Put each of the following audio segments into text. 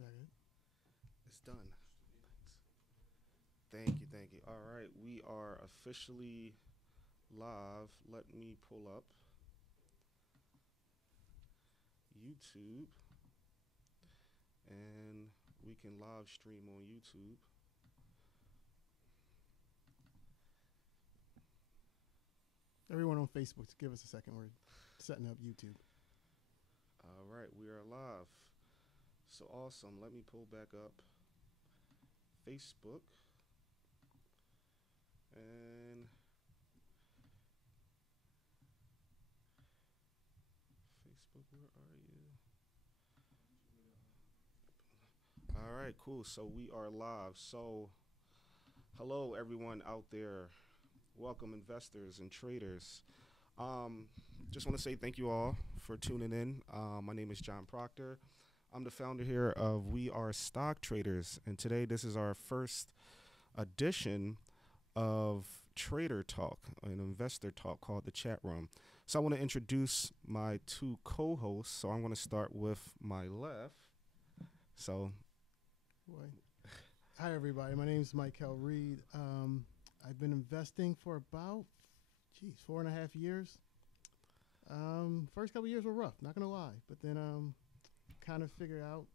Is that it? It's done. Thank you, thank you. All right, we are officially live. Let me pull up YouTube and we can live stream on YouTube. Everyone on Facebook, give us a second. We're setting up YouTube. All right, we are live. So awesome. Let me pull back up Facebook and Facebook, where are you? All right, cool. So we are live. So, hello, everyone out there. Welcome, investors and traders. Um, just want to say thank you all for tuning in. My name is John Proctor. I'm the founder here of We Are Stock Traders, and today this is our first edition of Trader Talk, an investor talk called the Chat Room. So I want to introduce my two co-hosts. So I'm going to start with my left. So, Boy. Hi, everybody. My name is Michael Reed. I've been investing for about, 4.5 years. First couple years were rough, not going to lie. But then kind of figured out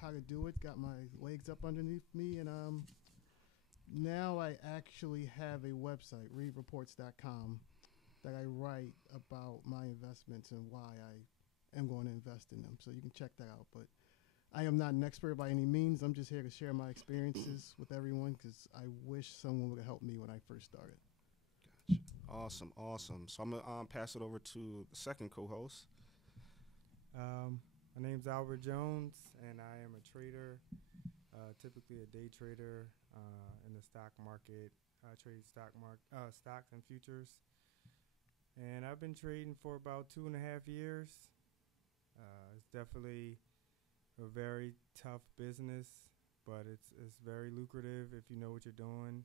how to do it, got my legs up underneath me, and now I actually have a website, readreports.com, that I write about my investments and why I am going to invest in them. So you can check that out. But I am not an expert by any means. I'm just here to share my experiences with everyone because I wish someone would have helped me when I first started. Gotcha. Awesome, awesome. So I'm going to pass it over to the second co-host. My name's Albert Jones, and I am a trader, typically a day trader in the stock market. I trade stocks and futures. And I've been trading for about 2.5 years. It's definitely a very tough business, but it's very lucrative if you know what you're doing.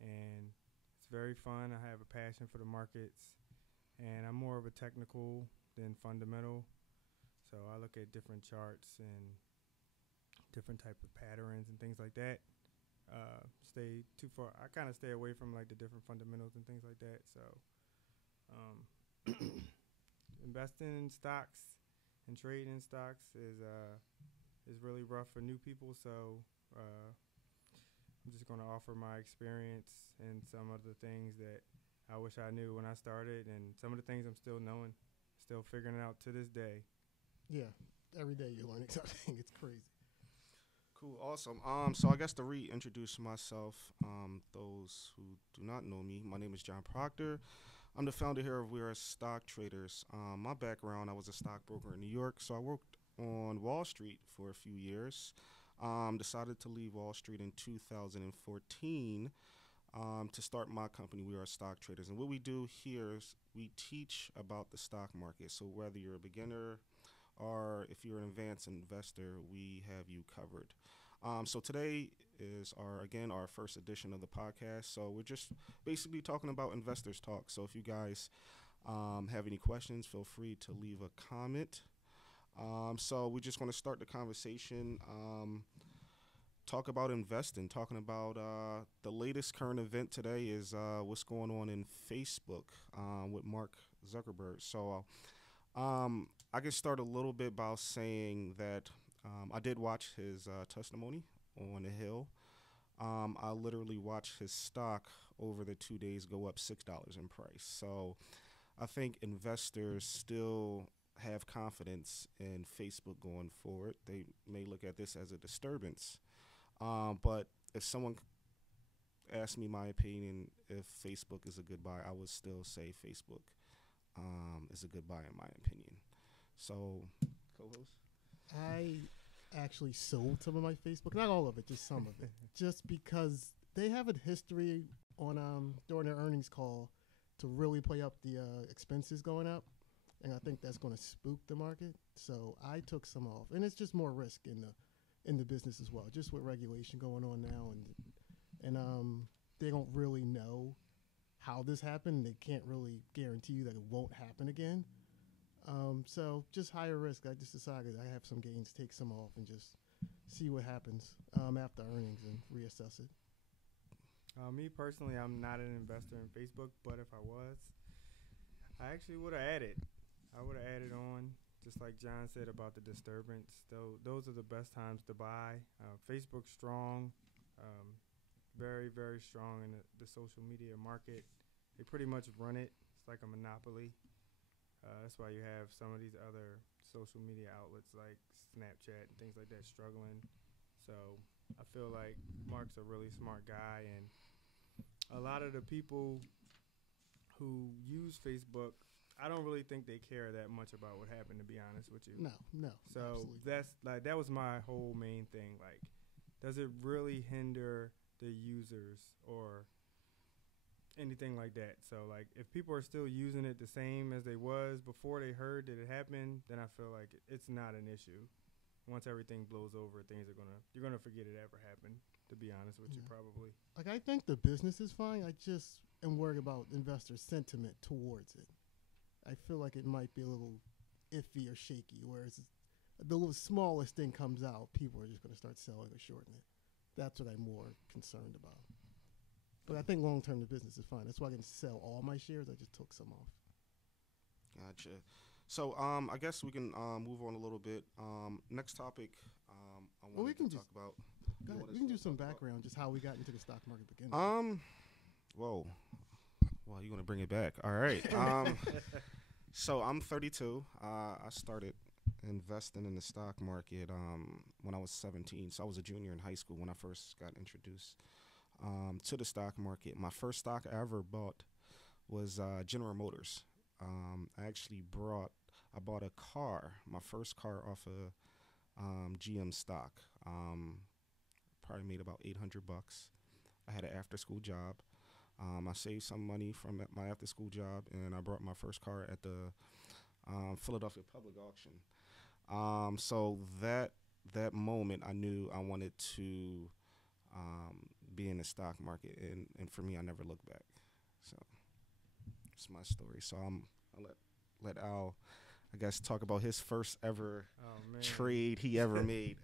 And it's very fun. I have a passion for the markets, and I'm more of a technical than fundamental. So I look at different charts and different type of patterns and things like that. Stay too far. I kind of stay away from like the different fundamentals and things like that. So investing in stocks and trading in stocks is really rough for new people. So I'm just going to offer my experience and some of the things that I wish I knew when I started, and some of the things I'm still knowing, still figuring it out to this day. Yeah, every day you're learning something. It's crazy. Cool, awesome. So I guess to reintroduce myself, those who do not know me, my name is John Proctor. I'm the founder here of We Are Stock Traders. My background, I was a stockbroker in New York, so I worked on Wall Street for a few years. Decided to leave Wall Street in 2014 to start my company, We Are Stock Traders. And what we do here is we teach about the stock market. So whether you're a beginner or if you're an advanced investor, we have you covered. So today is our first edition of the podcast. So we're just basically talking about investors talk. So if you guys have any questions, feel free to leave a comment. So we just want to start the conversation, talk about investing, talking about the latest current event today is what's going on in Facebook with Mark Zuckerberg. So I can start a little bit by saying that I did watch his testimony on the Hill. I literally watched his stock over the 2 days go up $6 in price. So I think investors still have confidence in Facebook going forward. They may look at this as a disturbance. But if someone asked me my opinion if Facebook is a good buy, I would still say Facebook is a good buy in my opinion. So, co-host? I actually sold some of my Facebook, not all of it, just some of it, just because they have a history on during their earnings call to really play up the expenses going up, and I think that's going to spook the market. So I took some off, and it's just more risk in the business as well, just with regulation going on now, and they don't really know how this happened. They can't really guarantee you that it won't happen again. So just higher risk. I just decided I have some gains, take some off, and just see what happens after earnings and reassess it. Me personally, I'm not an investor in Facebook, but if I was, I actually would have added. I would have added on, just like John said about the disturbance. Those are the best times to buy. Facebook's strong, very, very strong in the social media market. They pretty much run it. It's like a monopoly. That's why you have some of these other social media outlets like Snapchat and things like that struggling. So I feel like Mark's a really smart guy, and a lot of the people who use Facebook, I don't really think they care that much about what happened, to be honest with you. No. So absolutely. that was my whole main thing. Like, does it really hinder the users or anything like that? So like, if people are still using it the same as they was before they heard that it happened, then I feel like it's not an issue. Once everything blows over, you're gonna forget it ever happened. To be honest with you, probably. Like, I think the business is fine. I just am worried about investor sentiment towards it. I feel like it might be a little iffy or shaky, whereas the little smallest thing comes out, people are just going to start selling or shorting it. That's what I'm more concerned about. But I think long term the business is fine. That's why I can sell all my shares. I just took some off. Gotcha. So I guess we can move on a little bit. Next topic I Well, we wanted can to just talk about. Go ahead. We can do some background, just how we got into the stock market to begin with. Whoa. Well, you want to bring it back? All right. So I'm 32. I started investing in the stock market when I was 17. So I was a junior in high school when I first got introduced to the stock market. My first stock I ever bought was General Motors. I bought a car, my first car off of GM stock. Probably made about $800. I had an after-school job. I saved some money from my after-school job, and I bought my first car at the Philadelphia Public Auction. So that moment, I knew I wanted to be in the stock market, and for me, I never looked back. So it's my story. So I'll let Al, I guess, talk about his first ever trade he ever made.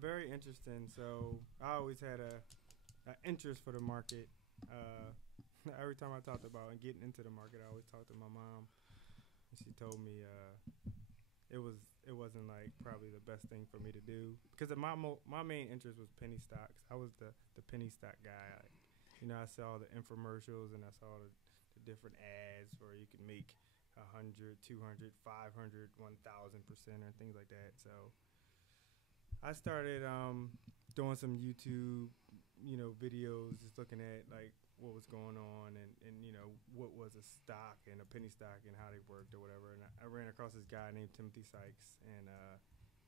Very interesting. So I always had a interest for the market. Every time I talked about and getting into the market, I always talked to my mom, and she told me it wasn't like probably the best thing for me to do, because my main interest was penny stocks. I was the penny stock guy. I saw the infomercials and I saw the different ads where you could make 100, 200, 500, 1,000% or things like that. So I started doing some YouTube, videos, just looking at like what was going on and what was a stock and a penny stock and how they worked or whatever. And I ran across this guy named Timothy Sykes, and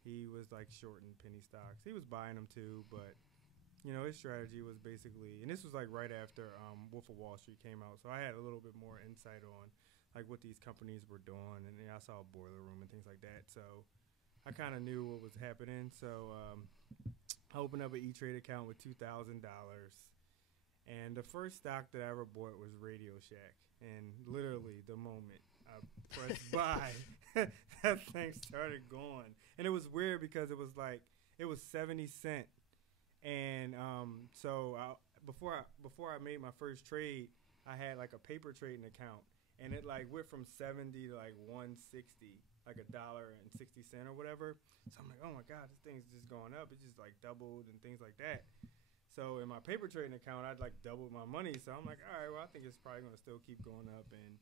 he was like shorting penny stocks. He was buying them too, but his strategy was basically, and this was like right after Wolf of Wall Street came out, so I had a little bit more insight on like what these companies were doing, and I saw a boiler room and things like that. So I kind of knew what was happening. So I opened up an E-Trade account with $2,000. And the first stock that I ever bought was Radio Shack. And literally the moment I pressed buy, that thing started going. And it was weird because it was 70 cents. And before I made my first trade, I had like a paper trading account. And it like went from 70 to like 160, like $1.60 or whatever. So I'm like, oh my God, this thing's just going up. It just like doubled and things like that. So in my paper trading account, I'd like doubled my money. So I'm like, all right, well, I think it's probably going to still keep going up. And,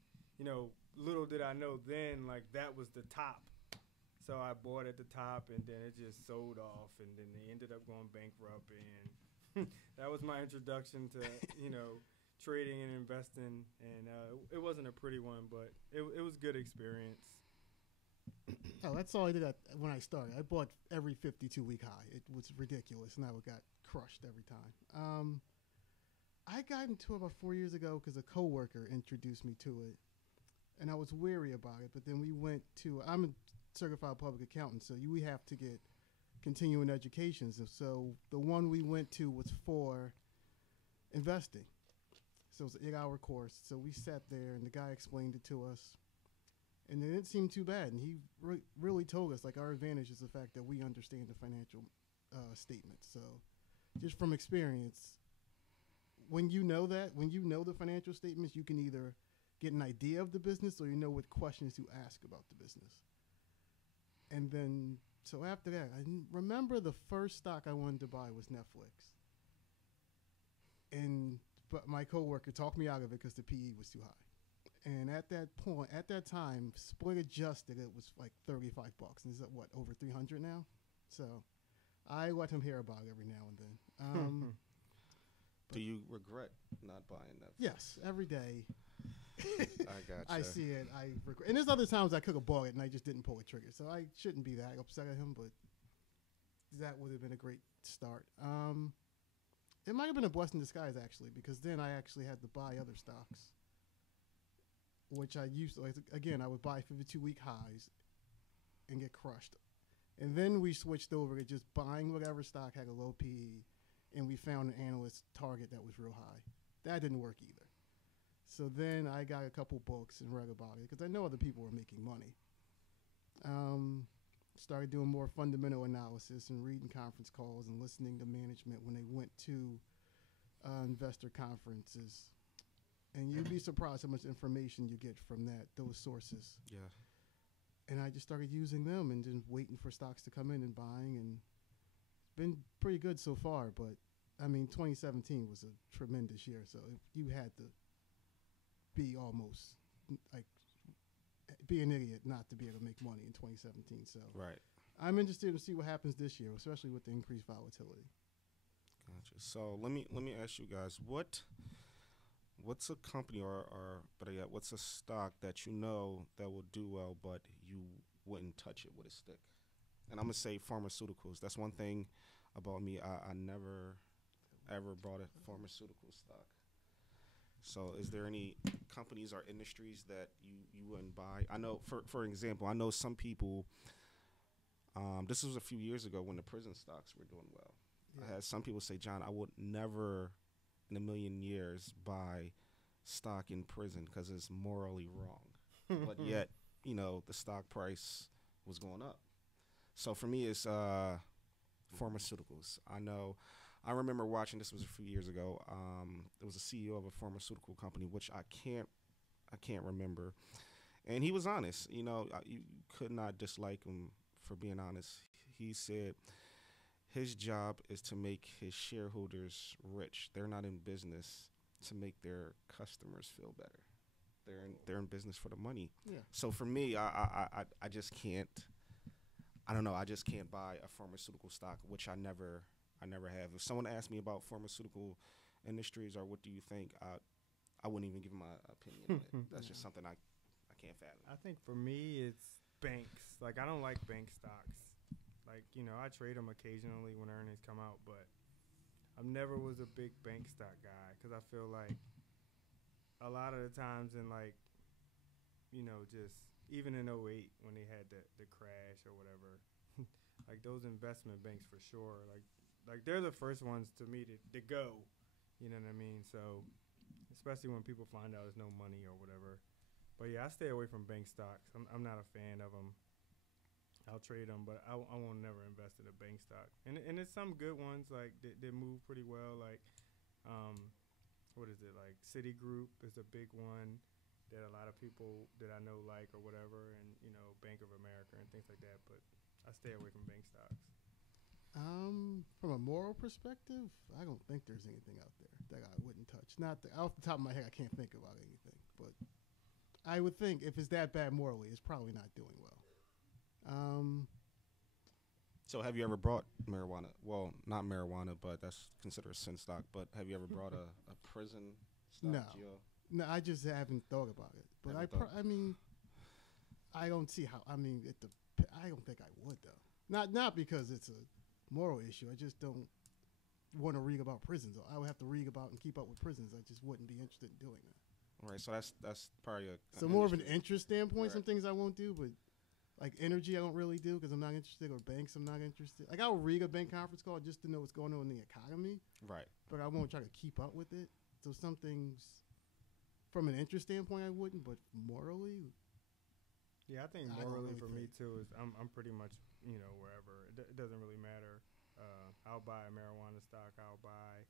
little did I know then, like that was the top. So I bought at the top, and then it just sold off, and then they ended up going bankrupt. And that was my introduction to, trading and investing. And it wasn't a pretty one, but it was good experience. Oh, that's all I did when I started. I bought every 52-week high. It was ridiculous, and I got crushed every time. I got into it about 4 years ago because a coworker introduced me to it, and I was wary about it. But then we went to, I'm a certified public accountant, so we have to get continuing educations. And so the one we went to was for investing. So it was an 8-hour course. So we sat there, and the guy explained it to us. And it didn't seem too bad. And he really told us, like, our advantage is the fact that we understand the financial statements. So, just from experience, when you know the financial statements, you can either get an idea of the business or you know what questions to ask about the business. And then, so after that, I remember the first stock I wanted to buy was Netflix. But my coworker talked me out of it because the PE was too high. And at that time, split adjusted, it was like $35. And is it what, over 300 now? So I let him hear about it every now and then. Do you regret not buying that? Yes, every day. I got you. I see it. I regret. And there's other times I could have bought it and I just didn't pull the trigger. So I shouldn't be that upset at him, but that would have been a great start. It might have been a blessing in disguise, actually, because then I actually had to buy other stocks, which I used to. Like, again, I would buy 52-week highs and get crushed. And then we switched over to just buying whatever stock had a low PE, and we found an analyst target that was real high. That didn't work either. So then I got a couple books and read about it because I know other people were making money. Started doing more fundamental analysis and reading conference calls and listening to management when they went to investor conferences. And you'd be surprised how much information you get from those sources. Yeah. And I just started using them and just waiting for stocks to come in and buying. And it's been pretty good so far. But, I mean, 2017 was a tremendous year. So you had to be almost like be an idiot not to be able to make money in 2017. So right. I'm interested to see what happens this year, especially with the increased volatility. Gotcha. So let me ask you guys, what's a company or better yet, what's a stock that you know that will do well, but you wouldn't touch it with a stick? And I'm gonna say pharmaceuticals. That's one thing about me. I never ever bought a pharmaceutical stock. So is there any companies or industries that you wouldn't buy? I know, for example, I know some people, this was a few years ago when the prison stocks were doing well. Yeah. I had some people say, John, I would never in a million years buy stock in prison because it's morally wrong. But yet, the stock price was going up. So for me, it's pharmaceuticals. I remember watching, this was a few years ago. There was a CEO of a pharmaceutical company, which I can't remember, and he was honest. You could not dislike him for being honest. He said his job is to make his shareholders rich. They're not in business to make their customers feel better. They're in business for the money. Yeah. So for me, I just can't. I don't know. I just can't buy a pharmaceutical stock, which I never have. If someone asked me about pharmaceutical industries or what do you think, I wouldn't even give my opinion on it. That's just something I can't fathom. I think for me, it's banks. Like, I don't like bank stocks. Like, I trade them occasionally when earnings come out, but I never was a big bank stock guy because I feel like a lot of the times in, like, just even in 2008 when they had the crash or whatever, like those investment banks for sure, like they're the first ones to me to go, you know what I mean? So especially when people find out there's no money or whatever. But yeah, I stay away from bank stocks. I'm not a fan of them. I'll trade them, but I won't never invest in a bank stock. And there's some good ones like they move pretty well. Like, what is it? Like Citigroup is a big one that a lot of people that I know like or whatever, and Bank of America and things like that. But I stay away from bank stocks. From a moral perspective, I don't think there's anything out there that I wouldn't touch. Off the top of my head, I can't think about anything. But I would think if it's that bad morally, it's probably not doing well. So have you ever brought marijuana? Well, not marijuana, but that's considered a sin stock. But have you ever brought a prison stock? No. No, I just haven't thought about it. But I don't see how. I don't think I would though. Not because it's a moral issue. I just don't want to read about prisons. I would have to read about and keep up with prisons. I just wouldn't be interested in doing that. Right. So that's probably so more of an interest standpoint. Right. Some things I won't do, but like energy, I don't really do because I'm not interested. Or banks, I'm not interested. Like I'll read a bank conference call just to know what's going on in the economy. Right. But I won't try to keep up with it. So some things, from an interest standpoint, I wouldn't. But morally. Yeah, I think morally for me too is I'm pretty much wherever it doesn't really matter. I'll buy a marijuana stock. I'll buy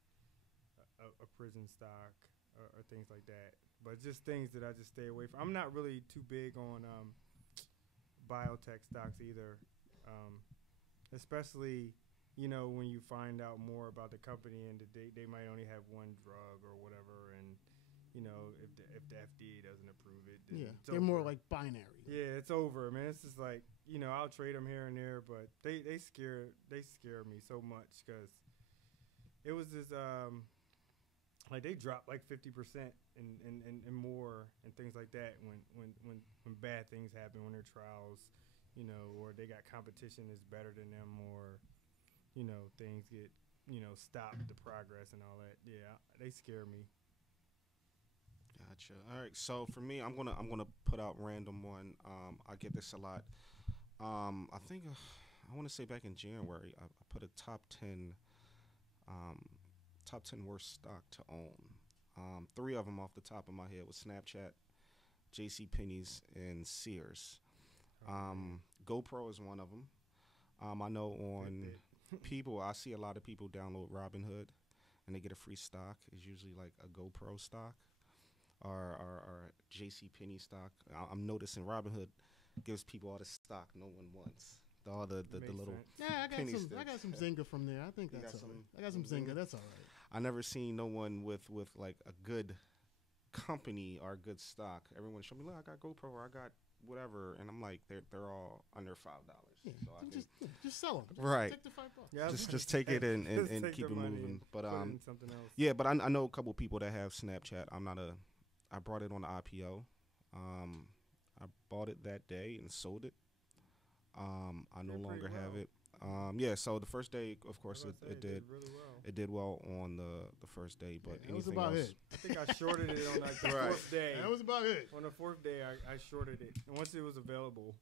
a prison stock or things like that. But just things that I just stay away from. I'm not really too big on biotech stocks either, especially when you find out more about the company and they might only have one drug or whatever, and if the FDA doesn't approve it, then they're more like binary. Yeah, it's over, man. It's just like I'll trade them here and there, but they scare me so much because it was this like they dropped like 50% and more and things like that when bad things happen, when their trials, or they got competition that's better than them, or things get stop the progress and all that. Yeah, they scare me. Gotcha. All right. So for me, I'm gonna put out random one. I get this a lot. I think I want to say back in January, I put a top 10 worst stock to own. 3 of them off the top of my head was Snapchat, J.C. Penney's, and Sears. GoPro is one of them. I know on people, I see a lot of people download Robinhood, and they get a free stock. It's usually like a GoPro stock or J.C. Penney stock. I'm noticing Robinhood gives people all the stock no one wants. All the little I got some Zynga from there. I think that's all right. I got some Zynga. That's all right. I never seen no one with like a good company or a good stock. Everyone showed me, look, I got GoPro or I got whatever, and I'm like, they're all under $5. Yeah, so I just sell them. Right. Take the $5. Yeah, just take it and take keep it moving. But something else. yeah, but I know a couple people that have Snapchat. I brought it on the IPO. I bought it that day and sold it. I no longer have it. Yeah, so the first day, of course, it did really well. It did well on the first day, but that was about else? it. I think I shorted it on like the fourth day. That was about it. On the 4th day, I shorted it. And once it was available.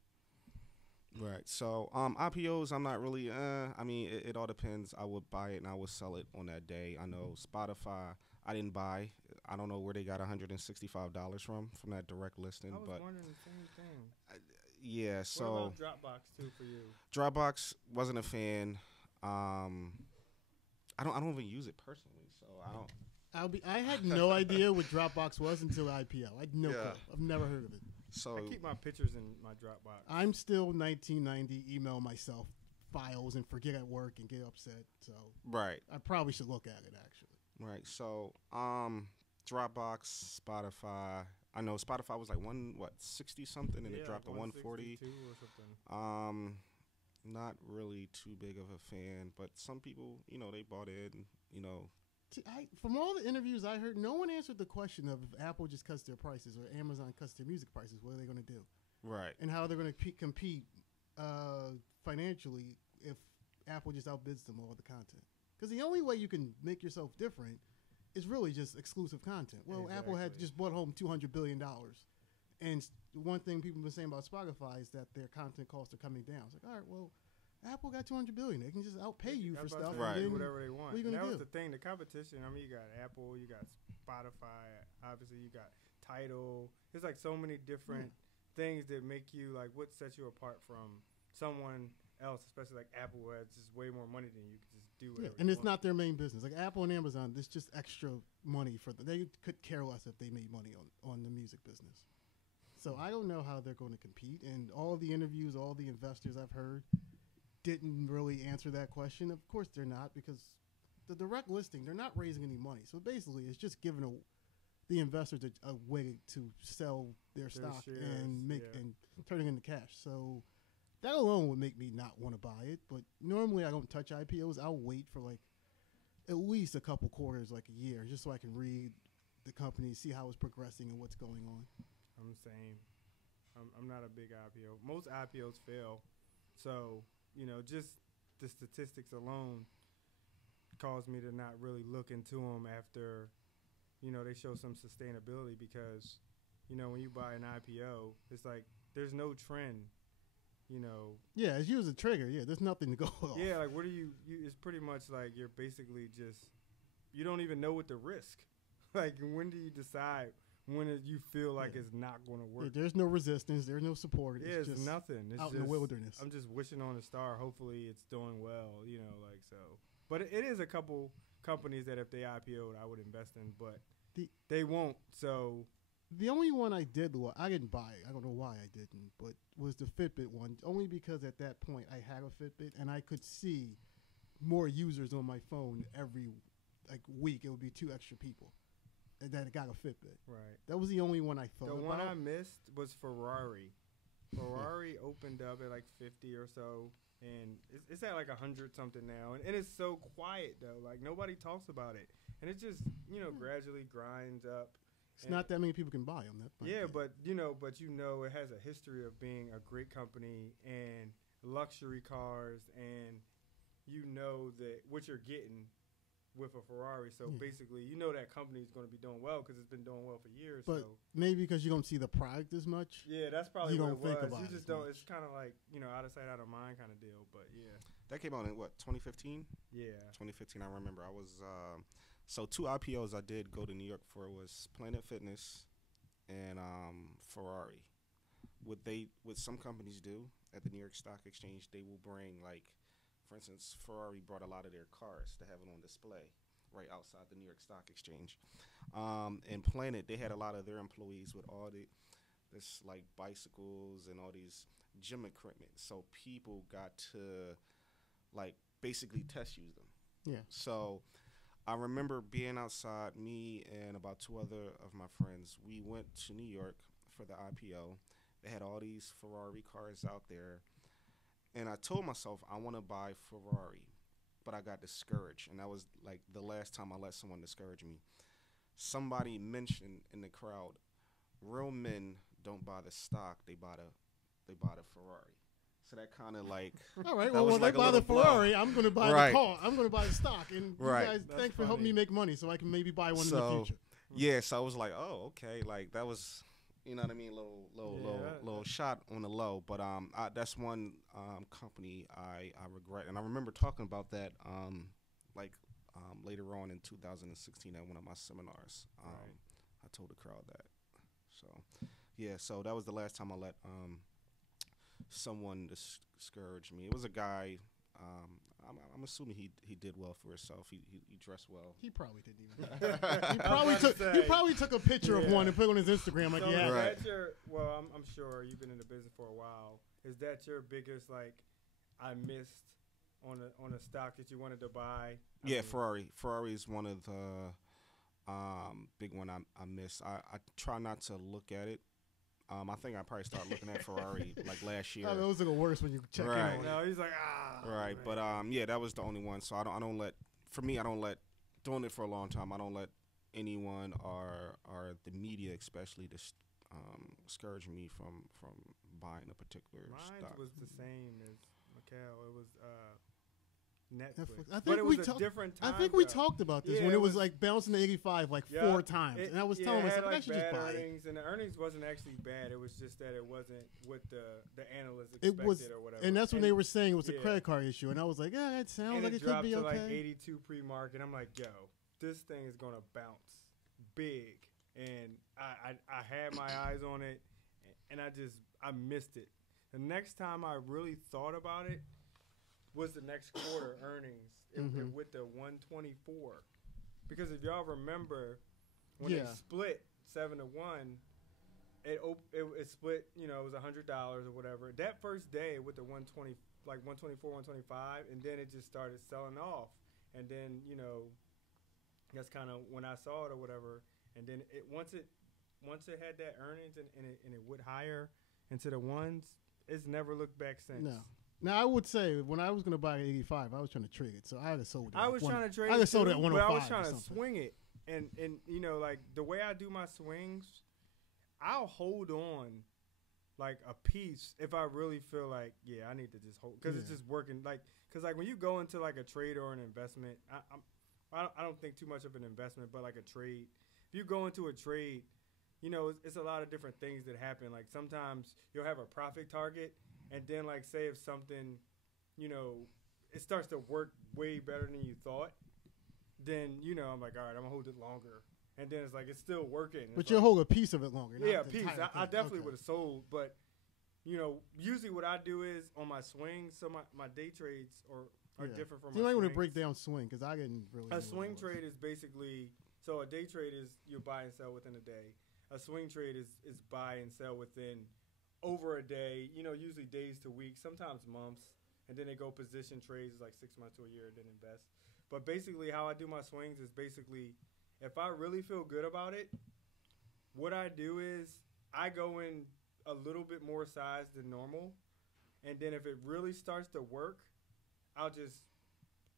Right. So IPOs, I'm not really. I mean, it all depends. I would buy it and I would sell it on that day. I know Spotify, I didn't buy. I don't know where they got $165 from that direct listing. I was but wondering the same thing. Yeah. So what about Dropbox too for you? Dropbox, wasn't a fan. I don't even use it personally, so I don't. I had no idea what Dropbox was until IPO. I had no clue. I've never heard of it. So I keep my pictures in my Dropbox. I'm still 1990. Email myself files and forget at work and get upset. So right. I probably should look at it actually. Right. So Dropbox, Spotify. I know Spotify was like 60 something, and it dropped to 140. Or something. Not really too big of a fan, but some people, they bought it, and from all the interviews I heard, no one answered the question of if Apple just cuts their prices or Amazon cuts their music prices, what are they going to do? Right. And how they're going to compete financially if Apple just outbids them all the content. Because the only way you can make yourself different is really just exclusive content. Well, exactly. Apple had just brought home $200 billion. And one thing people have been saying about Spotify is that their content costs are coming down. It's like, all right, well, Apple got $200 billion. They can just outpay you for stuff. Right. And then whatever they want. What are you and that gonna do? was the thing. The competition. I mean, you got Apple, you got Spotify. Obviously, you got Tidal. There's like so many different things that make you like what sets you apart from someone else, especially like Apple, who has just way more money than you. Can just do whatever. And it's not their main business. Like Apple and Amazon, there's just extra money for them. They could care less if they made money on the music business. So I don't know how they're going to compete. And all the interviews, all the investors I've heard didn't really answer that question. Of course they're not, because the direct listing, they're not raising any money. So basically it's just giving the investors a way to sell their stock shares, and and turn it into cash. So that alone would make me not want to buy it. But normally I don't touch IPOs. I'll wait for like at least a couple quarters, like a year, just so I can read the company, see how it's progressing and what's going on. I'm the same. I'm not a big IPO. Most IPOs fail. So, just the statistics alone caused me to not really look into them after, they show some sustainability because, when you buy an IPO, it's like there's no trend, Yeah, it's used as a trigger. Yeah, there's nothing to go off. Yeah, like what are you it's pretty much like you're basically just, you don't even know what to risk. Like when do you decide you feel like it's not going to work. Yeah, there's no resistance. There's no support. Yeah, it's just nothing. It's out just, in the wilderness. I'm just wishing on a star. Hopefully, it's doing well. So. But it is a couple companies that if they IPO'd, I would invest in, but they won't. So the only one I didn't buy. I don't know why I didn't, but was the Fitbit one. Only because at that point I had a Fitbit and I could see more users on my phone every week. It would be 2 extra people that got a Fitbit. Right. That was the only one I thought The about. one I missed was Ferrari. Ferrari opened up at like 50 or so, and it's at like 100 something now, and it's so quiet though. Like nobody talks about it, and it just gradually grinds up. It's not that many people can buy them. Yeah, but it has a history of being a great company and luxury cars, and that what you're getting with a Ferrari. So basically, that company is going to be doing well because it's been doing well for years. But maybe because you don't see the product as much. Yeah, that's probably you what don't it think was. about You it just as don't. much. It's kind of like out of sight, out of mind kind of deal. But yeah, That came out in what, 2015? Yeah. 2015. I remember. I was so 2 IPOs I did go to New York for was Planet Fitness and Ferrari. What some companies do at the New York Stock Exchange, they will bring, like, for instance, Ferrari brought a lot of their cars to have it on display right outside the New York Stock Exchange. And Planet, they had a lot of their employees with all this like bicycles and all these gym equipment. So people got to like basically test use them. Yeah. So I remember being outside, me and about 2 other of my friends, we went to New York for the IPO. They had all these Ferrari cars out there. And I told myself, I want to buy Ferrari. But I got discouraged. And that was like the last time I let someone discourage me. Somebody mentioned in the crowd, real men don't buy the stock, they buy the Ferrari. So that kind of like, all right, well, when like they buy the Ferrari, blow. I'm going to buy Right. the car. I'm going to buy the stock. And Right. you guys, That's thanks for helping funny. me make money so I can maybe buy one in the future. Yeah, so I was like, oh, okay, like that was, you know what I mean, little shot on the low. But that's one company I regret, and I remember talking about that later on in 2016 at one of my seminars. I told the crowd that. So yeah, so that was the last time I let someone discourage me. It was a guy. I'm assuming he did well for himself. He dressed well. He probably didn't even. He probably took a picture of one and put it on his Instagram. Like, So yeah. is Right. that I'm sure you've been in the business for a while. Is that your biggest I missed on a stock that you wanted to buy? Ferrari. Ferrari is one of the big one I missed. I try not to look at it. I think I probably started looking at Ferrari like last year. Oh, those are the worst when you check in Right. on it. No, he's like Right, but that was the only one. So I don't let doing it for a long time. I don't let anyone or the media especially discourage me from buying a particular Mine stock. was the same as Mikhail. It was Netflix. I think but it we was a different time. I think we though. talked about this Yeah, when it it was was- like bouncing to 85 Yeah, 4 times, and I was telling it myself had, I should just bad buy it. earnings, and the earnings wasn't actually bad. It was just that it wasn't what the analysts It expected was, or whatever. and that's when they were saying it was a yeah. credit card issue, and I was like, yeah, that sounds and like it it could dropped be to okay. like 82 pre-market. I'm like, yo, this thing is gonna bounce big, and I had my eyes on it, and I missed it. The next time I really thought about it was the next quarter earnings with the 124, because if y'all remember when they split 7-1. It split, it was $100 or whatever. That first day with the 120, like 124, 125, and then it just started selling off. And then, that's kind of when I saw it or whatever. And then once it had that earnings and it went higher into the ones, it's never looked back since. No. Now I would say when I was going to buy 85, I was trying to trade it, so I had sold it. I was trying to trade I it had sold it at too, 105. but I was trying or to something. swing it, and like the way I do my swings, I'll hold on like a piece if I really feel like I need to just hold because it's just working. Like because like when you go into like a trade or an investment, I don't think too much of an investment, but like a trade. If you go into a trade, it's a lot of different things that happen. Like sometimes you'll have a profit target, and then like say if something, it starts to work way better than you thought, then I'm like, all right, I'm gonna hold it longer. and then it's like it's still working. But it's you'll like, hold a piece of it longer. yeah, a not the piece. entire I thing. definitely Okay. would have sold, but you know, usually what I do is on my swings. So my day trades are Yeah. different from You my might want to swings. break down swing because I didn't really. know A what swing it was. trade is basically so a day trade is you buy and sell within a day. A swing trade is buy and sell within over a day. You know, usually days to weeks, sometimes months, and then they go position trades like 6 months to a year, and then invest. But basically, how I do my swings is basically if I really feel good about it, what I do is I go in a little bit more size than normal, and then if it really starts to work, I'll just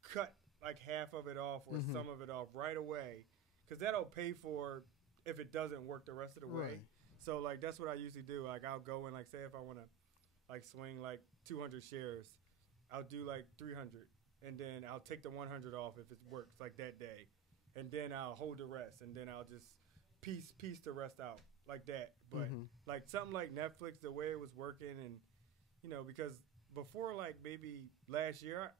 cut like half of it off or Mhm. some of it off right away, because that'll pay for if it doesn't work the rest of the way. Right. So like that's what I usually do. Like I'll go and like say if I want to like swing like 200 shares, I'll do like 300, and then I'll take the 100 off if it works like that day, and then I'll hold the rest, and then I'll just piece the rest out like that. But Mhm. like something like Netflix, the way it was working, and you know because before like maybe last year,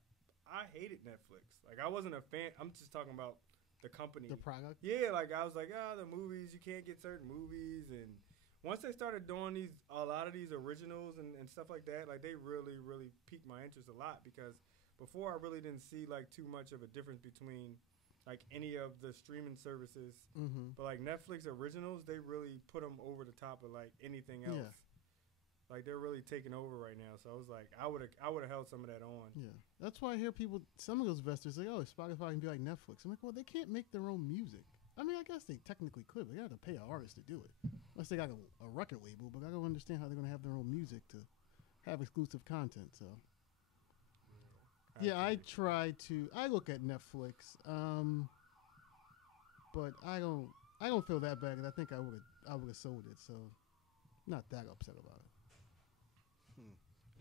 I hated Netflix. Like I wasn't a fan. I'm just talking about the company. The product. Yeah, like I was like, the movies, you can't get certain movies, and once they started doing a lot of these originals and stuff like that, like they really, really piqued my interest a lot because before I really didn't see like too much of a difference between like any of the streaming services, Mm-hmm. but like Netflix originals, they really put them over the top of like anything else. Yeah. Like they're really taking over right now. So I was like, I would have held some of that on. Yeah, that's why I hear people. Some of those investors say, "Oh, Spotify can be like Netflix." I'm like, well, they can't make their own music. I mean, I guess they technically could, but they have to pay an artist to do it. Unless they got a record label, but I don't understand how they're going to have their own music to have exclusive content. So, yeah, I try to. I look at Netflix, but I don't feel that bad. 'Cause I think I would have sold it. So, not that upset about it.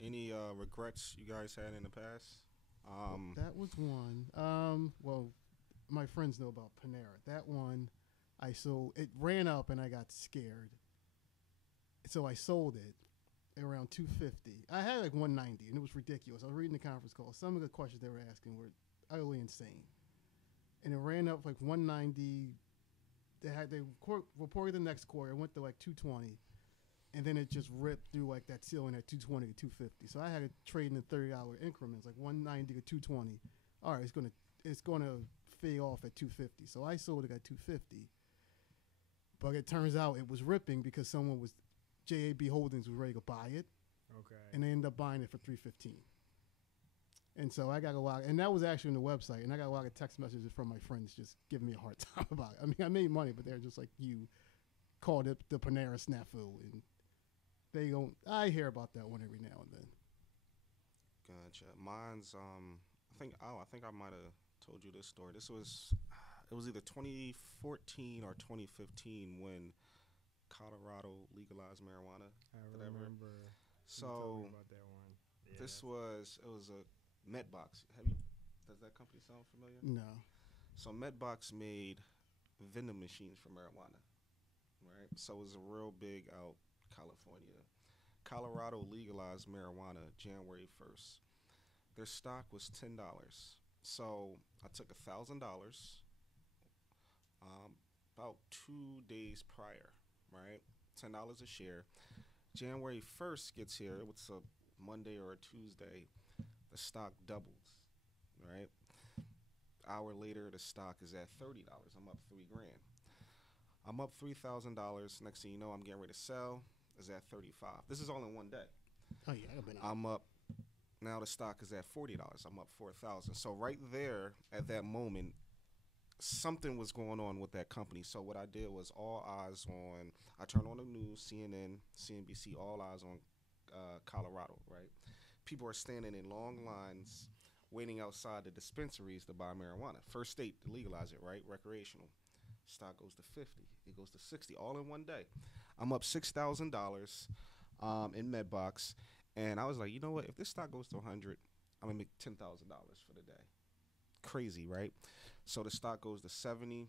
Any regrets you guys had in the past? That was one. Well, my friends know about Panera. That one, I sold. It ran up, and I got scared, so I sold it around 250. I had like 190, and it was ridiculous. I was reading the conference call. Some of the questions they were asking were utterly insane, and it ran up like 190. They reported the next quarter. It went to like 220. And then it just ripped through like that ceiling at 220 to 250. So I had to trade in $30 increments, like 190 to 220. All right, it's gonna fade off at 250. So I sold it at 250. But it turns out it was ripping because someone was JAB Holdings was ready to buy it, Okay. and they ended up buying it for 315. And so I got a lot, and that was actually on the website, and I got a lot of text messages from my friends just giving me a hard time about it. I mean, I made money, but they're just like, you called it the Panera snafu, and they don't. I hear about that one every now and then. Gotcha. Mine's I think I might have told you this story. It was either 2014 or 2015 when Colorado legalized marijuana. I Whatever. remember. You So told me about that one. Yeah, it was a Medbox. Does that company sound familiar? No. So Medbox made vending machines for marijuana, right? So it was a real big out California. Colorado legalized marijuana January 1st. Their stock was $10. So I took $1,000 about 2 days prior, right? $10 a share. January 1st gets here. It's a Monday or a Tuesday. The stock doubles, right? Hour later, the stock is at $30. I'm up $3,000. I'm up $3,000. Next thing you know, I'm getting ready to sell. Is at 35. This is all in one day. Oh yeah, I've been out. I'm up. Now the stock is at $40. I'm up 4,000. So right there at that moment, something was going on with that company. So what I did was all eyes on. I turned on the news, CNN, CNBC, all eyes on Colorado. Right, people are standing in long lines, waiting outside the dispensaries to buy marijuana. First state to legalize it, right? Recreational. Stock goes to 50. It goes to 60, all in one day. I'm up $6,000 in Medbox, and I was like, you know what? If this stock goes to 100, I'm gonna make $10,000 for the day. Crazy, right? So the stock goes to 70,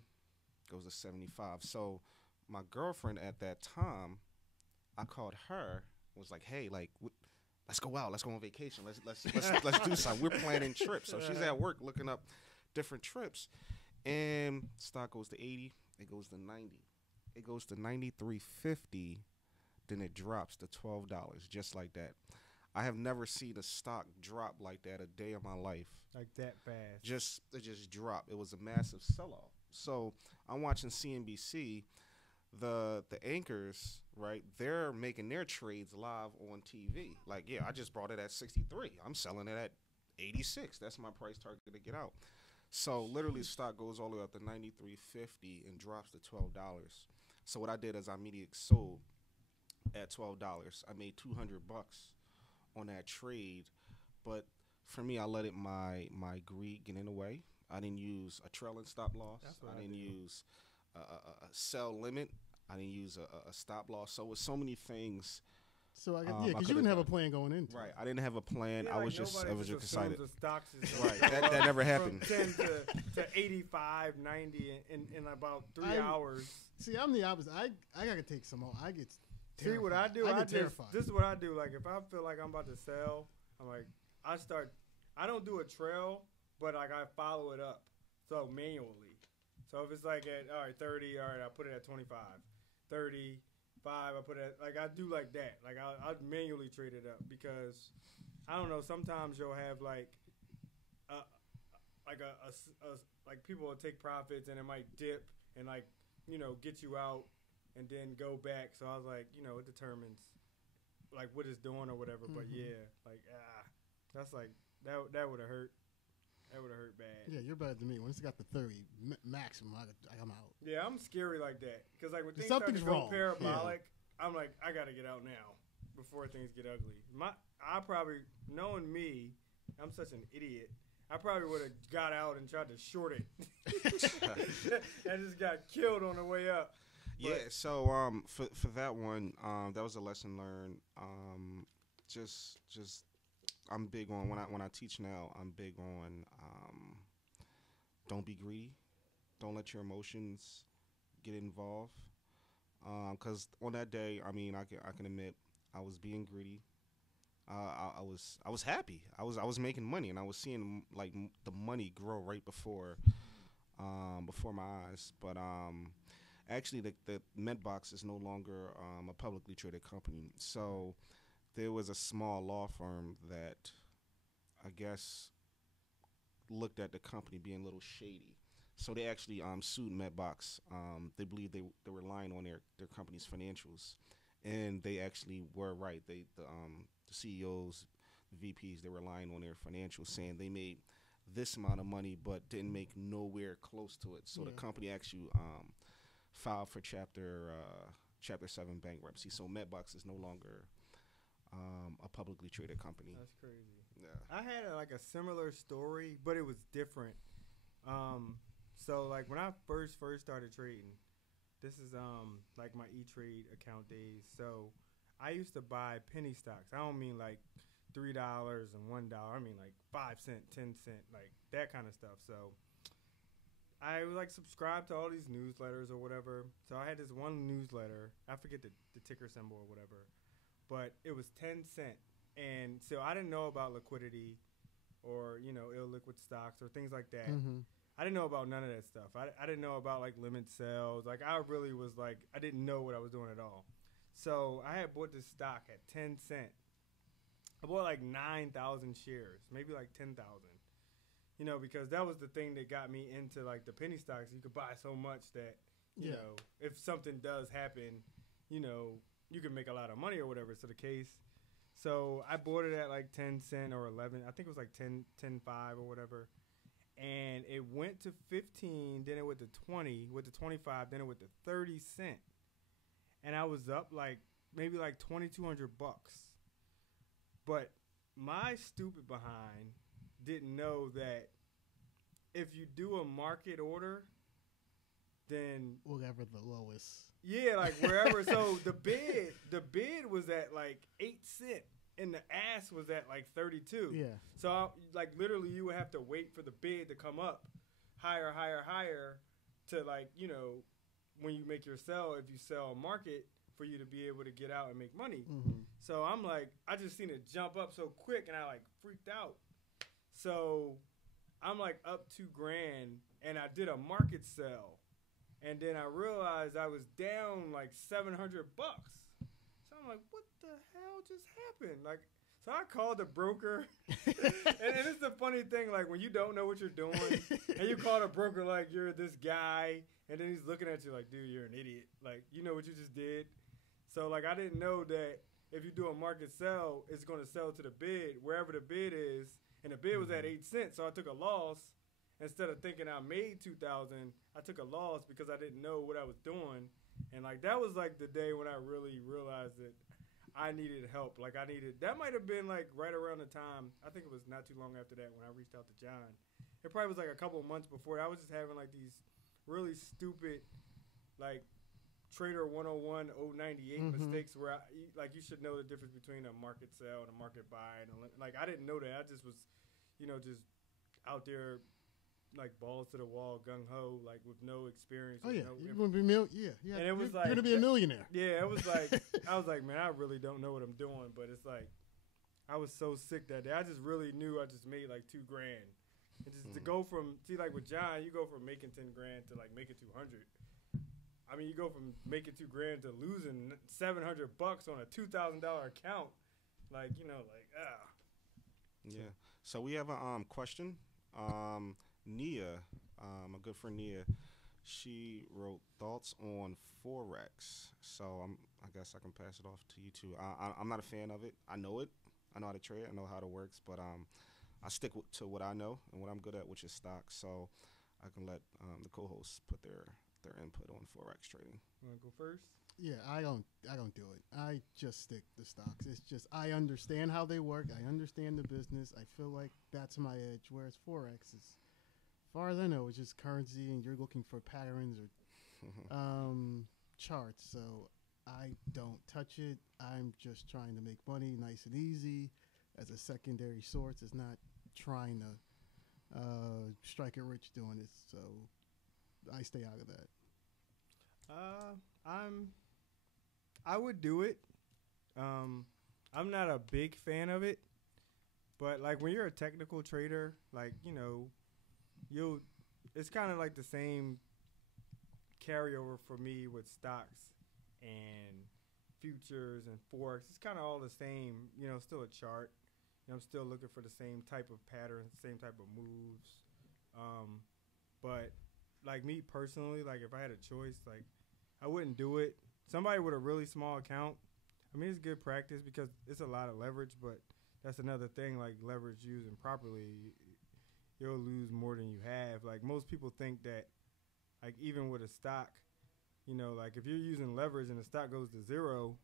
goes to 75. So my girlfriend at that time, I called her, was like, hey, like, let's go out, let's go on vacation, let's do something. We're planning trips. So she's at work looking up different trips. And stock goes to 80, it goes to 90. It goes to 93.50, then it drops to $12 just like that. I have never seen a stock drop like that a day of my life. Like that fast. It just dropped. It was a massive sell-off. So I'm watching CNBC. The anchors, right? They're making their trades live on TV. Like, yeah, I just bought it at 63. I'm selling it at 86. That's my price target to get out. So literally, stock goes all the way up to 93.50 and drops to $12. So what I did is I immediately sold at $12. I made $200 on that trade, but for me, I let my greed get in the way. I didn't use a trailing stop loss. I didn't use a sell limit. I didn't use a stop loss. So with so many things. So because you didn't have a plan going into right. it. I didn't have a plan. Yeah, I was just excited. The stocks is right. That never happened. From 10 to 85, 90 in about 3 hours. See, I'm the opposite. I gotta take some more. I get terrified. See what I do? I get terrified. This is what I do. Like if I feel like I'm about to sell, I'm like I don't do a trail, but like I follow it up. So manually. So if it's like at 30, all right, I put it at 25. 35, I put it at, like I do like that. Like I'll manually trade it up because I don't know, sometimes you'll have like like people will take profits and it might dip and like, you know, get you out and then go back. So I was like, you know, it determines like what it's doing or whatever. Mm-hmm. But yeah, like that's like that would have hurt. That would have hurt bad. Yeah, you're better than me. Once it got to 30 maximum, I'm out. Yeah, I'm scary like that because like when things start to go parabolic, yeah. I'm like I got to get out now before things get ugly. I probably, knowing me, I'm such an idiot. I probably would have got out and tried to short it and just got killed on the way up. Yeah, so for that one, that was a lesson learned. Just I'm big on when I teach now. I'm big on don't be greedy. Don't let your emotions get involved. Because on that day, I mean, I can admit I was being greedy. I was happy. I was making money, and I was seeing like the money grow right before my eyes. But actually, the Medbox is no longer a publicly traded company. So there was a small law firm that I guess looked at the company being a little shady. So they actually sued Medbox. They believe they were relying on their company's financials, and they actually were right. The CEOs, the VPs, they were relying on their financials, saying they made this amount of money but didn't make nowhere close to it. So the company actually filed for Chapter 7 bankruptcy. So Medbox is no longer a publicly traded company. That's crazy. Yeah. I had a similar story, but it was different. So like when I first started trading, this is like my E-Trade account days. So I used to buy penny stocks. I don't mean like $3 and $1. I mean like 5 cent, 10 cent, like that kind of stuff. So I would like subscribe to all these newsletters or whatever. So I had this one newsletter. I forget the ticker symbol or whatever, but it was 10 cent. And so I didn't know about liquidity or, you know, illiquid stocks or things like that. Mm-hmm. I didn't know about none of that stuff. I didn't know about like limit sales. Like I really was like, I didn't know what I was doing at all. So I had bought this stock at 10 cent. I bought like 9,000 shares, maybe like 10,000. You know, because that was the thing that got me into like the penny stocks. You could buy so much that, you know, if something does happen, you know, you can make a lot of money or whatever. So the case. So I bought it at like 10 cent or 11. I think it was like 10.5 or whatever. And it went to 15, then it went to 20, went to 25, then it went to 30 cent. And I was up like maybe like $2,200. But my stupid behind didn't know that if you do a market order, then whatever the lowest. Yeah, like wherever. So the bid was at like 8 cent. And the ask was at like 32. Yeah. So like literally you would have to wait for the bid to come up higher to like, you know, when you make your sell, if you sell a market for you to be able to get out and make money. Mm-hmm. So I'm like, I just seen it jump up so quick and I like freaked out. So I'm like up $2,000, and I did a market sell, and then I realized I was down like $700. So I'm like, what the hell just happened? Like, so I called the broker, and it's the funny thing, like when you don't know what you're doing, and you call the broker like you're this guy, and then he's looking at you like, dude, you're an idiot. Like, you know what you just did? So like I didn't know that if you do a market sell, it's going to sell to the bid, wherever the bid is, and the bid was at 8 cents, so I took a loss. Instead of thinking I made $2,000, I took a loss because I didn't know what I was doing. And like that was like the day when I really realized that I needed help. Like that might have been like right around the time, I think it was not too long after that when I reached out to John. It probably was like a couple of months before. I was just having like these really stupid like Trader 101 098 mistakes where you should know the difference between a market sell and a market buy. And like I didn't know that. I just was, just out there like balls to the wall, gung ho, like with no experience. Oh yeah, no you're gonna be yeah. And it was you're gonna be a millionaire. Yeah, it was like I was like, man, I really don't know what I'm doing. But it's like I was so sick that day. I just really knew I just made like $2,000. And just to go from like with John, you go from making $10,000 to like making 200. I mean, you go from making $2,000 to losing $700 on a $2,000 account. Like Yeah. So we have a question. Nia, my good friend Nia, she wrote thoughts on Forex. So I guess I can pass it off to you too. I'm not a fan of it. I know it. I know how to trade. I know how it works. But I stick to what I know and what I'm good at, which is stocks. So I can let the co-hosts put their input on Forex trading. You want to go first? Yeah, I don't do it. I just stick to stocks. It's just I understand how they work. I understand the business. I feel like that's my edge. Whereas Forex is, as far as I know, it's just currency, and you're looking for patterns or charts. So I don't touch it. I'm just trying to make money, nice and easy, as a secondary source. It's not trying to strike it rich doing it. So I stay out of that. I would do it. I'm not a big fan of it, but like when you're a technical trader, like it's kind of like the same carryover for me with stocks and futures and forex. It's kind of all the same, still a chart. I'm still looking for the same type of patterns, same type of moves. But like me personally, like if I had a choice, like I wouldn't do it. Somebody with a really small account, I mean, it's good practice because it's a lot of leverage, but that's another thing, like leverage used improperly, you'll lose more than you have. Like most people think that, like even with a stock, like if you're using leverage and the stock goes to zero,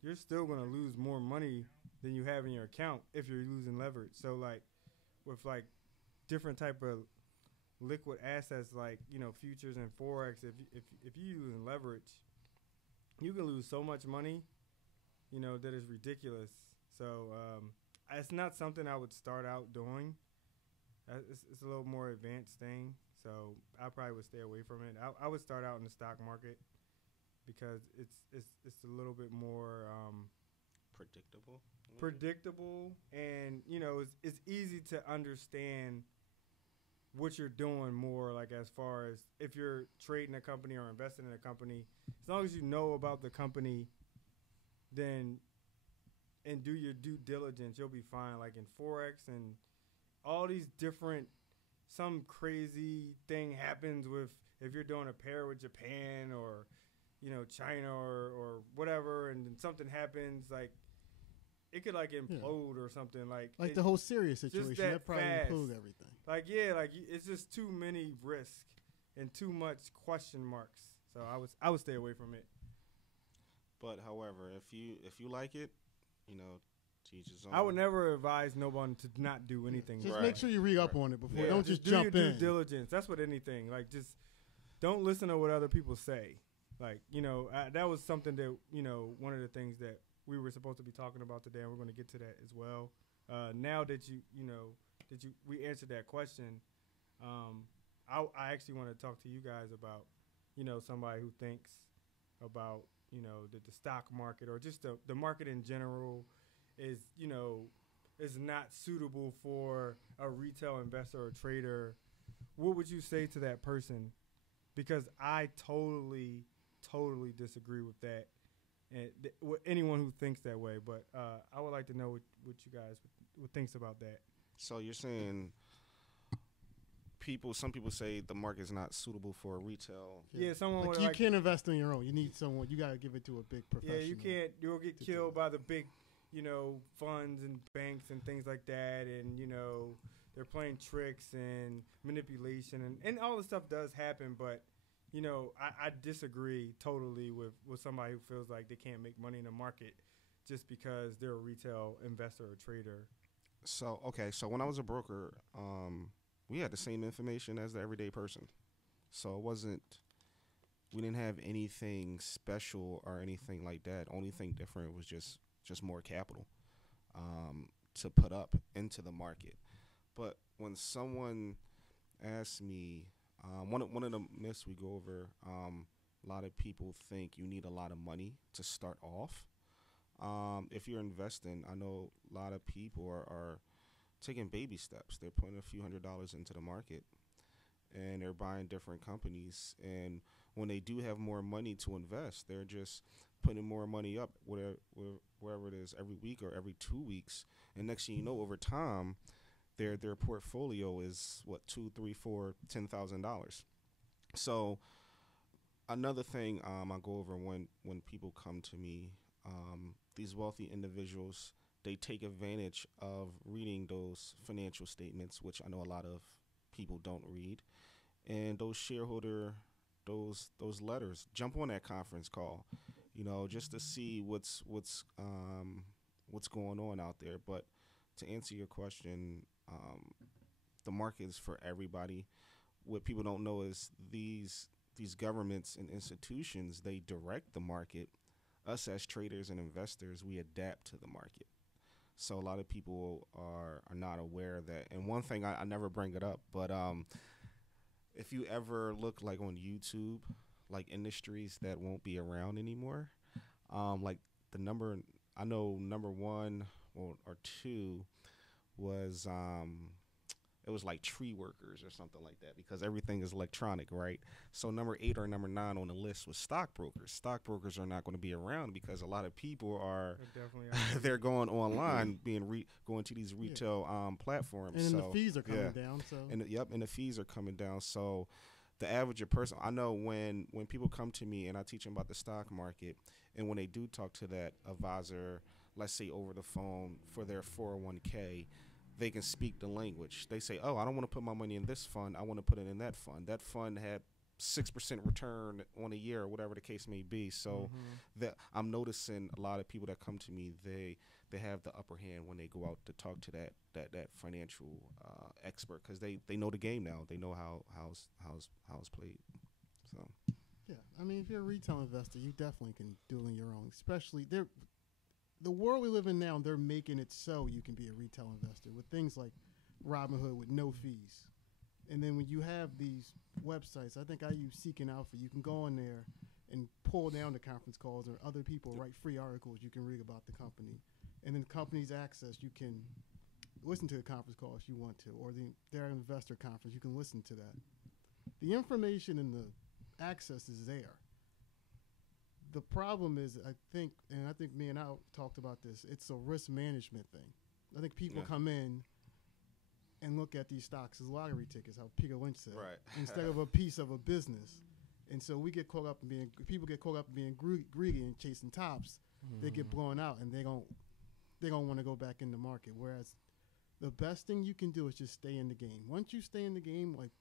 you're still going to lose more money than you have in your account if you're losing leverage. So like with like different type of liquid assets like futures and forex, if you're using leverage, you can lose so much money that is ridiculous. So it's not something I would start out doing. It's a little more advanced thing, so I probably would stay away from it. I would start out in the stock market because it's a little bit more predictable, and it's easy to understand what you're doing more, like as far as if you're trading a company or investing in a company. As long as you know about the company, then and do your due diligence, you'll be fine. Like in forex and all these different, some crazy thing happens with if you're doing a pair with Japan or China or whatever, and then something happens, like it could like implode or something, like the whole Syria situation that probably implode everything. Like it's just too many risks and too much question marks. So I would stay away from it. But however, if you like it, to each his own. I would never advise no one to not do anything. Just make sure you read up on it before. Don't just jump in. Do your due diligence. That's what anything. Like just don't listen to what other people say. Like that was something that one of the things that we were supposed to be talking about today, and we're going to get to that as well. Now that we answered that question, I actually want to talk to you guys about somebody who thinks about the stock market or just the market in general is is not suitable for a retail investor or trader, what would you say to that person? Because I totally disagree with that, and with anyone who thinks that way. But I would like to know what you guys would thinks about that. So you're saying some people say the market is not suitable for a retail. Yeah, someone like would you can't invest on your own. You need someone. You got to give it to a big professional. Yeah, you can't. You'll get killed by the big, funds and banks and things like that, and they're playing tricks and manipulation, and all this stuff does happen. But I disagree totally with somebody who feels like they can't make money in the market just because they're a retail investor or trader. So when I was a broker, we had the same information as the everyday person. So we didn't have anything special or anything like that. Only thing different was just more capital to put up into the market. But when someone asks me, one of the myths we go over, a lot of people think you need a lot of money to start off. If you're investing, I know a lot of people are taking baby steps. They're putting a few $100s into the market, and they're buying different companies. And when they do have more money to invest, they're just putting more money up wherever it is every week or every 2 weeks. And next thing you know, over time, their portfolio is $2, $3, $4, $10,000. So another thing I go over when people come to me, these wealthy individuals, they take advantage of reading those financial statements, which I know a lot of people don't read, and those those letters. Jump on that conference call, just to see what's going on out there. But to answer your question, the market is for everybody. What people don't know is these governments and institutions, they direct the market. Us as traders and investors, we adapt to the market. So a lot of people are not aware of that. And one thing, I never bring it up, but if you ever look like on YouTube, like industries that won't be around anymore, like number one or two was it was like tree workers or something like that, because everything is electronic, right? So number 8 or number 9 on the list was stockbrokers. Stockbrokers are not going to be around because a lot of people are they're going online, going to these retail platforms. And the fees are coming down. So and the fees are coming down. So the average person, I know when people come to me and I teach them about the stock market, and when they do talk to that advisor, let's say over the phone for their 401k, they can speak the language. They say, oh, I don't want to put my money in this fund. I want to put it in that fund. That fund had 6% return on a year, or whatever the case may be. So that I'm noticing a lot of people that come to me, they have the upper hand when they go out to talk to that financial expert, because they know the game now. They know how it's played. So yeah, I mean, if you're a retail investor, you definitely can do it on your own. Especially the world we live in now, they're making it so you can be a retail investor with things like Robinhood with no fees. And then when you have these websites, I think I use Seeking Alpha. You can go on there and pull down the conference calls, or other people write free articles you can read about the company. And then companies access, you can listen to the conference call if you want to, or their investor conference, you can listen to that. The information and the access is there. The problem is, I think me and Al talked about this, it's a risk management thing. I think people come in and look at these stocks as lottery tickets, how Peter Lynch said, right. instead of a piece of a business. And so people get caught up in being greedy and chasing tops. They get blown out, and they don't want to go back in the market. Whereas the best thing you can do is just stay in the game. Once you stay in the game, like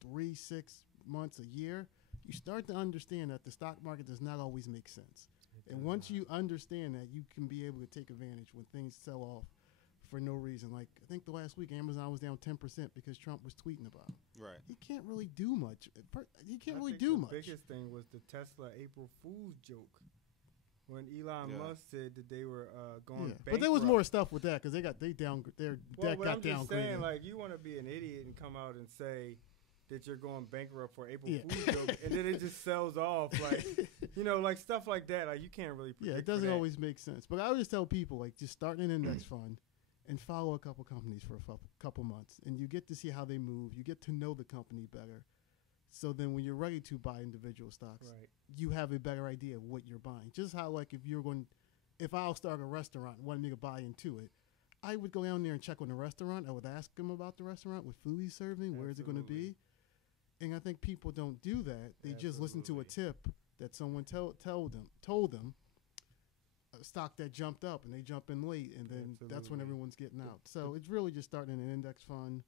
3, 6 months, a year, you start to understand that the stock market does not always make sense. And once you understand that, you can be able to take advantage when things sell off for no reason. Like, I think the last week, Amazon was down 10% because Trump was tweeting about it. Right. He can't really do much. The biggest thing was the Tesla April Fool's joke. When Elon Musk said that they were going bankrupt. But there was more stuff with that because their debt got downgraded. I'm just saying, like, you want to be an idiot and come out and say that you're going bankrupt for April Fool's joke, and then it just sells off, like, like stuff like that. Like, you can't really predict. Yeah, it doesn't always make sense. But I would just tell people, like, just start an index fund and follow a couple companies for a couple months, and you get to see how they move. You get to know the company better. So then when you're ready to buy individual stocks, Right. you have a better idea of what you're buying. Just how, like, if I'll start a restaurant and wanted me to buy into it, I would go down there and check on the restaurant. I would ask them about the restaurant, what food he's serving, where is it going to be. And I think people don't do that. They just listen to a tip that someone told them a stock that jumped up, and they jump in late, and then that's when everyone's getting out. So it's really just starting an index fund.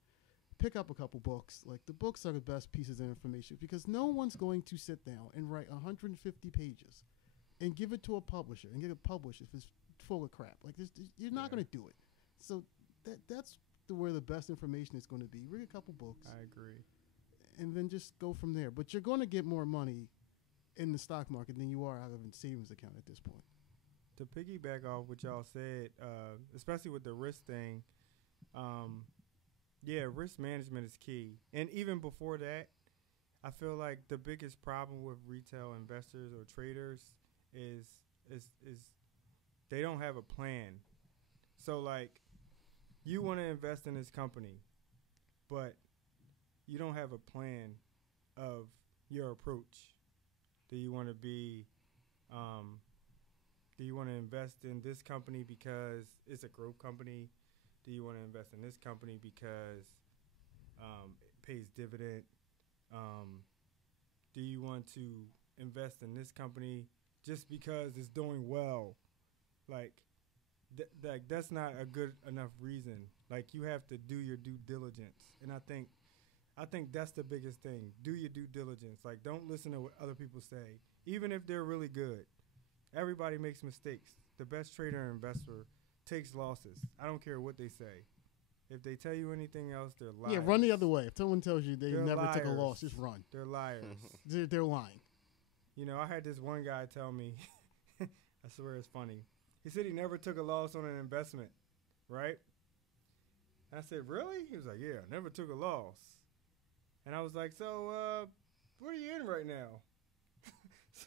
Pick up a couple books. Like, the books are the best pieces of information, because no one's going to sit down and write 150 pages and give it to a publisher and get it published if it's full of crap. Like, you're not going to do it. So that's where the best information is going to be. Read a couple books. I agree. And then just go from there. But you're going to get more money in the stock market than you are out of a savings account at this point. To piggyback off what y'all said, especially with the risk thing, risk management is key. And even before that, I feel like the biggest problem with retail investors or traders is they don't have a plan. So, like, you want to invest in this company, but you don't have a plan of your approach. Do you want to invest in this company because it's a growth company? Do you want to invest in this company because it pays dividend? Do you want to invest in this company just because it's doing well? Like, that's not a good enough reason. Like, you have to do your due diligence. And I think that's the biggest thing. Do your due diligence. Like, don't listen to what other people say, even if they're really good. Everybody makes mistakes. The best trader and investor takes losses. I don't care what they say. If they tell you anything else, they're liars. Yeah, run the other way. If someone tells you they They're never took a liars. loss, just run. They're liars. They're lying. You know, I had this one guy tell me, I swear it's funny. He said he never took a loss on an investment, right? And I said, really? He was like, yeah, I never took a loss. And I was like, so what are you in right now?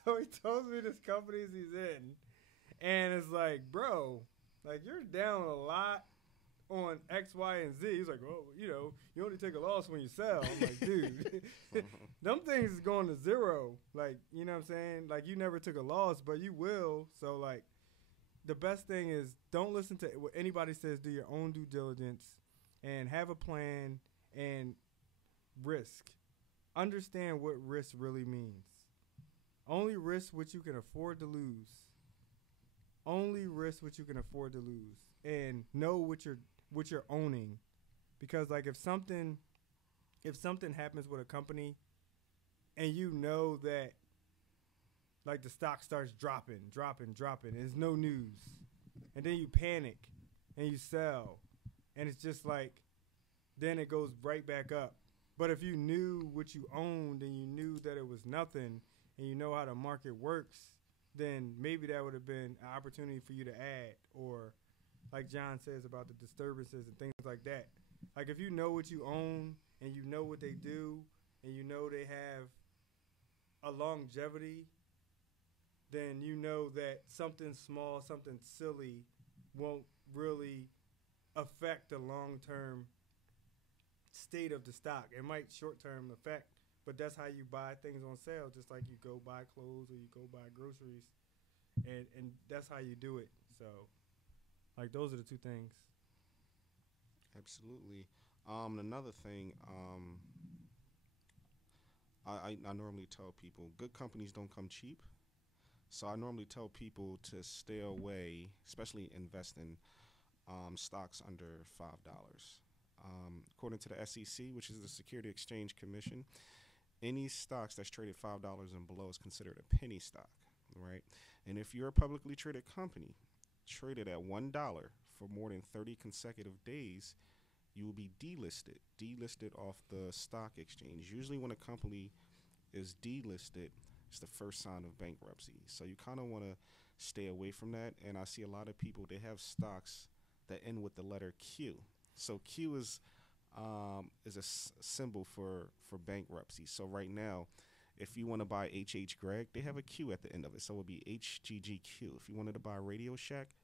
So he told me this companies he's in. And it's like, bro, like, you're down a lot on X, Y, and Z. He's like, well, you only take a loss when you sell. I'm like, dude, them things is going to zero. Like, you know what I'm saying? Like, you never took a loss, but you will. So, like, the best thing is don't listen to what anybody says. Do your own due diligence and have a plan and risk. Understand what risk really means. Only risk what you can afford to lose. Only risk what you can afford to lose. And know what you're owning. Because, like, if something happens with a company and you know that, like, the stock starts dropping, there's no news, and then you panic and you sell, and it's just like, then it goes right back up. But if you knew what you owned and you knew that it was nothing and you know how the market works, then maybe that would have been an opportunity for you to add. Or like John says about the disturbances and things like that. Like, if you know what you own and you know what they do and you know they have a longevity, then you know that something small, something silly won't really affect the long-term state of the stock. It might short-term affect, but that's how you buy things on sale, just like you go buy clothes or you go buy groceries, and that's how you do it. So, like, those are the two things. Absolutely. Another thing, I normally tell people, good companies don't come cheap. So I normally tell people to stay away, especially invest in stocks under $5. According to the SEC, which is the Security Exchange Commission, any stocks that's traded $5 and below is considered a penny stock, right? And if you're a publicly traded company traded at $1 for more than 30 consecutive days, you will be delisted off the stock exchange. Usually when a company is delisted, it's the first sign of bankruptcy. So you kind of want to stay away from that. And I see a lot of people, they have stocks that end with the letter Q. So Q is a symbol for bankruptcy. So right now, if you want to buy HH Gregg, they have a Q at the end of it. So it would be HGGQ. If you wanted to buy Radio Shack,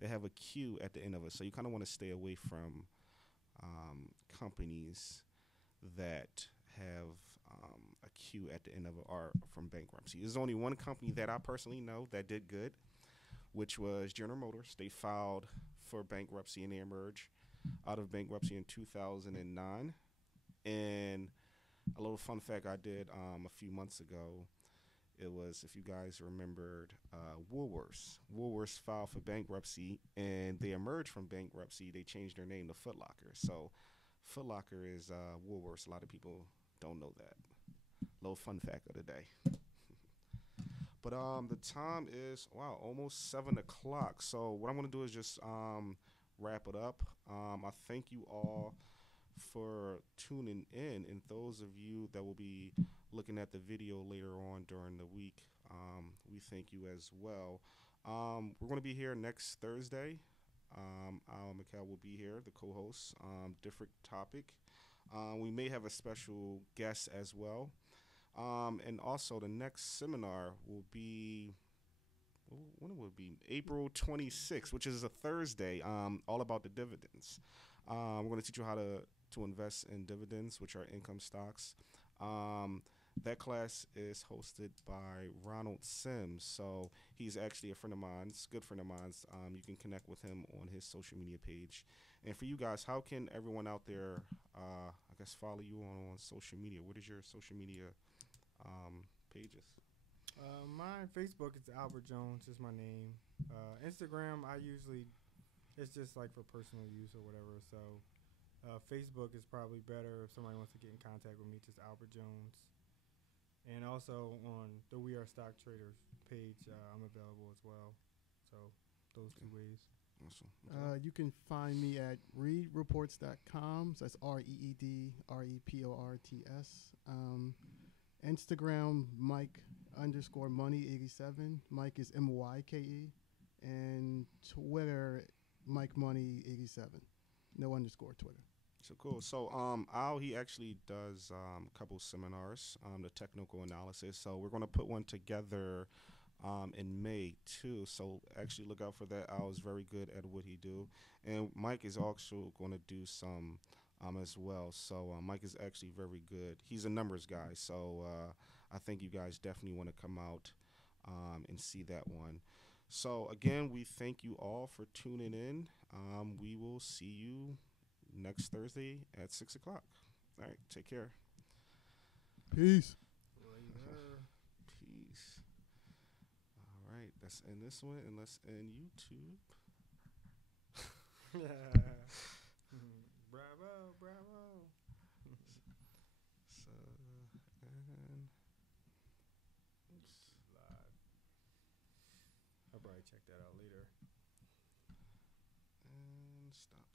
they have a Q at the end of it. So you kind of want to stay away from companies that have a Q at the end of it or from bankruptcy. There's only one company that I personally know that did good, which was General Motors. They filed for bankruptcy and they emerged out of bankruptcy in 2009. And a little fun fact I did a few months ago, it was, if you guys remembered, Woolworths. Woolworths filed for bankruptcy and they emerged from bankruptcy. They changed their name to Foot Locker. So Foot Locker is Woolworths. A lot of people don't know that. Little fun fact of the day. But the time is, wow, almost 7 o'clock. So what I'm going to do is just wrap it up. I thank you all for tuning in. And those of you that will be looking at the video later on during the week, we thank you as well. We're going to be here next Thursday. Al McCall will be here, the co-host. Different topic. We may have a special guest as well. And also the next seminar will be, when will it be? April 26th, which is a Thursday, all about the dividends. We're going to teach you how to invest in dividends, which are income stocks. That class is hosted by Ronald Sims. So he's actually a friend of mine, good friend of mine. You can connect with him on his social media page. And for you guys, how can everyone out there, I guess, follow you on social media? What is your social media pages? My Facebook is Albert Jones, is my name. Instagram, it's just like for personal use or whatever. So Facebook is probably better if somebody wants to get in contact with me, just Albert Jones. And also on the We Are Stock Traders page, I'm available as well. So those two ways. Awesome. You can find me at readreports.com. So that's REEDREPORTS. Instagram, Mike_Money87. Mike is MYKE. And Twitter, MikeMoney87. No underscore Twitter. So cool. So Al, he actually does a couple seminars, the technical analysis. So we're going to put one together in May too. So actually look out for that. Al is very good at what he do. And Mike is also going to do some as well. So Mike is actually very good. He's a numbers guy. So I think you guys definitely want to come out and see that one. So again, we thank you all for tuning in. We will see you next Thursday at 6 o'clock. All right, take care. Peace. Peace. All right, let's end this one and let's end YouTube. Bravo, bravo. So, and Oops, live. I'll probably check that out later. and stop.